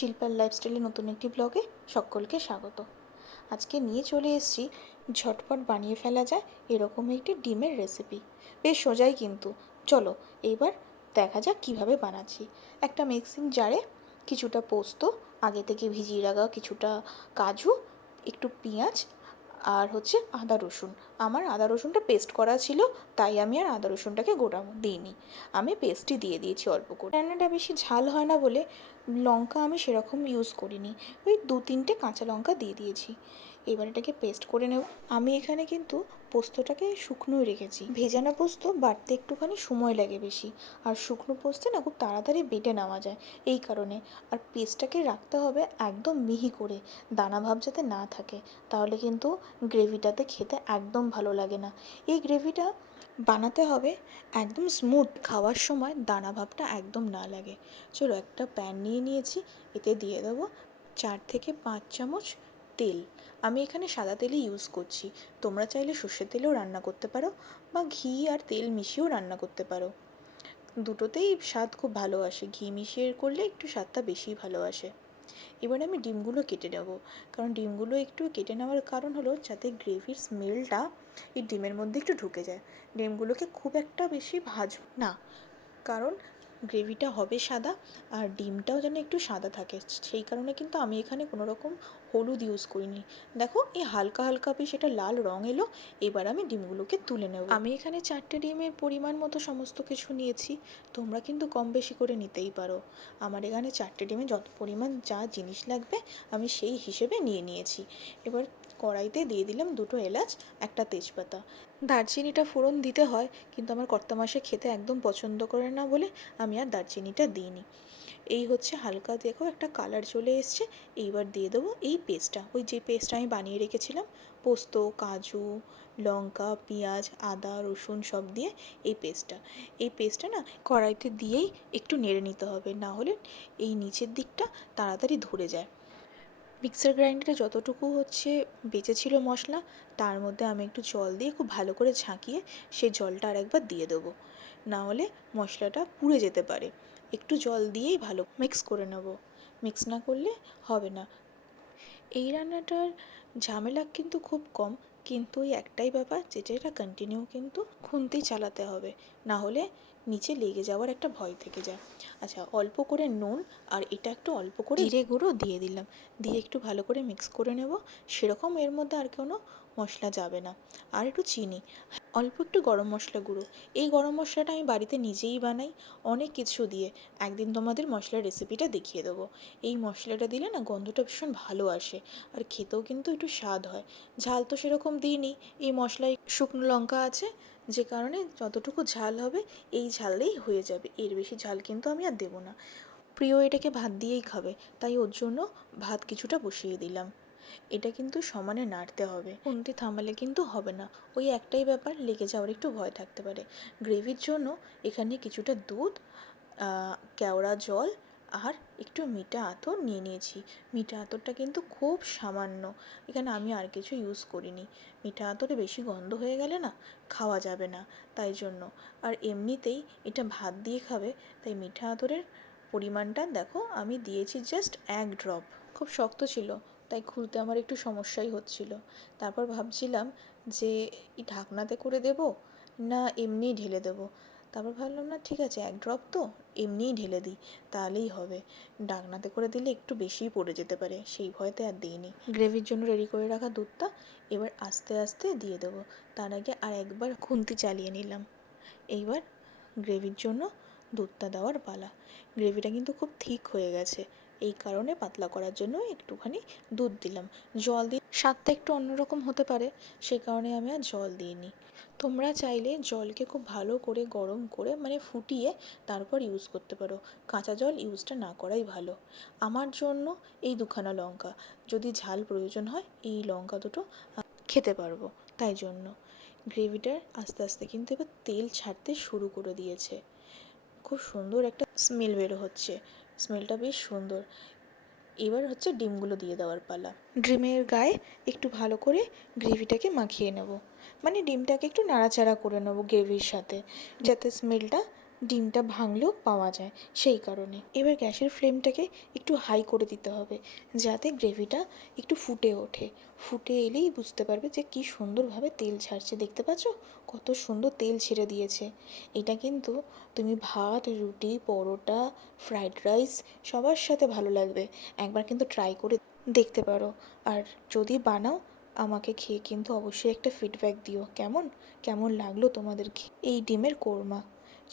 শিল্পার লাইফস্টাইলের নতুন একটি ব্লগে সকলকে স্বাগত। আজকে নিয়ে চলে এসেছি ঝটপট বানিয়ে ফেলা যায় এরকম একটি ডিমের রেসিপি। বেশ সোজাই কিন্তু। চলো এইবার দেখা যাক কীভাবে বানাচ্ছি। একটা মিক্সিং জারে কিছুটা পোস্ত, আগে থেকে ভিজিয়ে রাখা কিছুটা কাজু, একটু পেঁয়াজ আর আদা রসুন। আমার আদা রসুনটা পেস্ট করা ছিল, তাই আমি আর আদা রসুনটাকে গোটা দিইনি, আমি পেস্টই দিয়ে দিয়েছি অল্প করে। রান্নাটা বেশি ঝাল হয় না বলে লঙ্কা আমি সেরকম ইউজ করিনি, ওই 2-3টে কাঁচা লঙ্কা দিয়ে দিয়েছি। এবার এটাকে পেস্ট করে নেব। আমি এখানে কিন্তু পোস্তটাকে শুকনোই রেখেছি। ভেজানো পোস্ত বাটতে একটুখানি সময় লাগে বেশি, আর শুকনো পোস্তে না খুব তাড়াতাড়ি বেটে নেওয়া যায়, এই কারণে। আর পেস্টটাকে রাখতে হবে একদম মিহি করে, দানা ভাব যাতে না থাকে, তাহলে কিন্তু গ্রেভিটাতে খেতে একদম ভালো লাগে না। এই গ্রেভিটা বানাতে হবে একদম স্মুথ, খাওয়ার সময় দানা ভাবটা একদম না লাগে। চলো একটা প্যান নিয়ে নিয়েছি, এতে দিয়ে দেবো 4 থেকে 5 চামচ তেল। আমি এখানে সাদা তেলই ইউজ করছি, তোমরা চাইলে সর্ষের তেলেও রান্না করতে পারো, বা ঘি আর তেল মিশিয়েও রান্না করতে পারো। দুটোতেই স্বাদ খুব ভালো আসে, ঘি মিশিয়ে করলে একটু স্বাদটা বেশি ভালো আসে। এবার আমি ডিমগুলো কেটে নেব, কারণ ডিমগুলো একটু কেটে নেওয়ার কারণ হলো যাতে গ্রেভির স্মেলটা এই ডিমের মধ্যে একটু ঢুকে যায়। ডিমগুলোকে খুব একটা বেশি ভাজব না, কারণ গ্রেভিটা হবে সাদা, আর ডিমটাও যেন একটু সাদা থাকে, সেই কারণে কিন্তু আমি এখানে কোনো রকম হলুদ ইউজ করিনি। দেখো এই হালকা হালকা বেশ এটা লাল রঙ এলো। এবার আমি ডিমগুলোকে তুলে নেব। আমি এখানে 4টে ডিমের পরিমাণ মতো সমস্ত কিছু নিয়েছি, তোমরা কিন্তু কম বেশি করে নিতেই পারো। আমার এখানে 4টে ডিমে যত পরিমাণ যা জিনিস লাগবে আমি সেই হিসেবে নিয়ে নিয়েছি। এবার কড়াইতে দিয়ে দিলাম 2টো এলাচ, একটা তেজপাতা। দারচিনিটা ফোড়ন দিতে হয়, কিন্তু আমার কর্তামশাই খেতে একদম পছন্দ করে না বলে আমি আর দারচিনিটা দিইনি। এই হালকা দেখো একটা কালার চলে এসছে। এইবার দিয়ে দেবো এই পেস্টটা, ওই যে পেস্টটা আমি বানিয়ে রেখেছিলাম, পোস্ত, কাজু, লঙ্কা, পেঁয়াজ, আদা রসুন সব দিয়ে এই পেস্টটা না কড়াইতে দিয়েই একটু নেড়ে নিতে হবে, না হলে এই নিচের দিকটা তাড়াতাড়ি ধরে যায়। মিক্সার গ্রাইন্ডারে যতটুকু বেঁচে ছিল মশলা, তার মধ্যে আমি একটু জল দিয়ে খুব ভালো করে ঝাঁকিয়ে সেই জলটা আরেকবার দিয়ে দেবো, না হলে মশলাটা পুড়ে যেতে পারে। একটু জল দিয়েই ভালো মিক্স করে নেব, মিক্স না করলে হবে না। এই রান্নাটার ঝামেলা কিন্তু খুব কম, কিন্তু ওই একটাই ব্যাপার, যেটা এটা কন্টিনিউ কিন্তু খুন্তি চালাতে হবে, না হলে নিচে লেগে যাওয়ার একটা ভয় থেকে যায়। আচ্ছা, অল্প করে নুন আর এটা একটু অল্প করে জিরে গুঁড়ো দিয়ে দিলাম, দিয়ে একটু ভালো করে মিক্স করে নেব। সেরকম এর মধ্যে আর কোনো মশলা যাবে না। আর একটু চিনি, অল্প একটু গরম মশলা গুঁড়ো। এই গরম মশলাটা আমি বাড়িতে নিজেই বানাই অনেক কিছু দিয়ে, একদিন তোমাদের মশলার রেসিপিটা দেখিয়ে দেবো। এই মশলাটা দিলে না গন্ধটা ভীষণ ভালো আসে, আর খেতেও কিন্তু একটু স্বাদ হয়। ঝাল তো সেরকম দিইনি, এই মশলায় শুকনো লঙ্কা আছে, যে কারণে যতটুকু ঝাল হবে এই ঝালেই হয়ে যাবে, এর বেশি ঝাল কিন্তু আমি আর দেবো না। প্রিয় এটাকে ভাত দিয়েই খাবে, তাই ওর জন্য ভাত কিছুটা বসিয়ে দিলাম। এটা কিন্তু সমানে নাড়তে হবে, খুন্তি থামালে কিন্তু হবে না। ওই একটাই ব্যাপার, লেগে যাওয়ার একটু ভয় থাকতে পারে। গ্রেভির জন্য এখানে কিছুটা দুধ, কেওড়া জল আর একটু মিঠা আতর নিয়ে নিয়েছি। মিঠা আতরটা কিন্তু খুব সামান্য, এখানে আমি আর কিছু ইউজ করিনি। মিঠা আতরে বেশি গন্ধ হয়ে গেলে না খাওয়া যাবে না, তাই জন্য। আর এমনিতেই এটা ভাত দিয়ে খাবে, তাই মিঠা আতরের পরিমাণটা দেখো আমি দিয়েছি জাস্ট 1 ড্রপ। খুব শক্ত ছিল, তাই খুলতে আমার একটু সমস্যাই হচ্ছিল। তারপর ভাবছিলাম যে এই ঢাকনাতে করে দেব না এমনিই ঢেলে দেবো। তারপর ভাবলাম না, ঠিক আছে 1 ড্রপ তো, এমনিই ঢেলে দিই, তাহলেই হবে। ঢাকনাতে করে দিলে একটু বেশিই পড়ে যেতে পারে, সেই ভয়তে আর দিইনি। গ্রেভির জন্য রেডি করে রাখা দুধটা এবার আস্তে আস্তে দিয়ে দেবো, তার আগে আর একবার খুন্তি চালিয়ে নিলাম। এইবার গ্রেভির জন্য দুধটা দেওয়ার পালা। গ্রেভিটা কিন্তু খুব থিক হয়ে গেছে, এই কারণে পাতলা করার জন্য একটুখানি দুধ দিলাম। জল দিয়ে স্বাদটা একটু অন্যরকম হতে পারে, সেই কারণে আমি আর জল দিইনি। তোমরা চাইলে জলকে খুব ভালো করে গরম করে ফুটিয়ে তারপর ইউজ করতে পারো, কাঁচা জল ইউজটা না করাই ভালো। আমার জন্য এই 2খানা লঙ্কা, যদি ঝাল প্রয়োজন হয় এই লঙ্কা দুটো খেতে পারবো, তাই জন্য। গ্রেভিটার আস্তে আস্তে কিন্তু এবার তেল ছাড়তে শুরু করে দিয়েছে, খুব সুন্দর একটা স্মেল বেরো হচ্ছে, স্মেলটা বেশ সুন্দর। এবার ডিমগুলো দিয়ে দেওয়ার পালা। ডিমের গায়ে একটু ভালো করে গ্রেভিটাকে মাখিয়ে নেব, ডিমটাকে একটু নাড়াচাড়া করে নেব গ্রেভির সাথে, যাতে স্মেলটা ডিমটা ভাঙলেও পাওয়া যায়, সেই কারণে। এবার গ্যাসের ফ্লেমটাকে একটু হাই করে দিতে হবে, যাতে গ্রেভিটা একটু ফুটে ওঠে। ফুটে এলেই বুঝতে পারবে যে কী সুন্দরভাবে তেল ছাড়ছে। দেখতে পাচ্ছ কত সুন্দর তেল ছেড়ে দিয়েছে। এটা কিন্তু তুমি ভাত, রুটি, পরোটা, ফ্রাইড রাইস সবার সাথে ভালো লাগবে। একবার কিন্তু ট্রাই করে দেখতে পারো। আর যদি বানাও, আমাকে খেয়ে কিন্তু অবশ্যই একটা ফিডব্যাক দিও, কেমন কেমন লাগলো তোমাদের এই ডিমের কোরমা।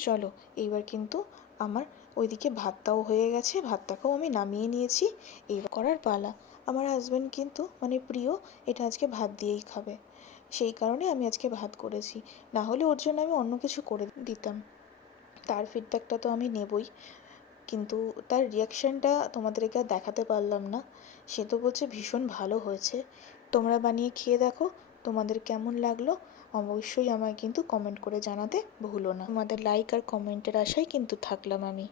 চলো, এইবার কিন্তু আমার ওইদিকে ভাতটাও হয়ে গেছে, ভাতটাকেও আমি নামিয়ে নিয়েছি। এইবার করার পালা। আমার হাজব্যান্ড কিন্তু মানে প্রিয় এটা আজকে ভাত দিয়েই খাবে, সেই কারণে আমি আজকে ভাত করেছি। না হলে ওর জন্য আমি অন্য কিছু করে দিতাম। তার ফিডব্যাকটা তো আমি নেবই, কিন্তু তার রিয়াকশানটা তোমাদেরকে আর দেখাতে পারলাম না। সে তো বলছে ভীষণ ভালো হয়েছে। তোমরা বানিয়ে খেয়ে দেখো, তোমাদের কেমন লাগলো অবশ্যই আমায় কিন্তু কমেন্ট করে জানাতে ভুলো না। তোমাদের লাইক আর কমেন্টের আশায় কিন্তু থাকলাম আমি।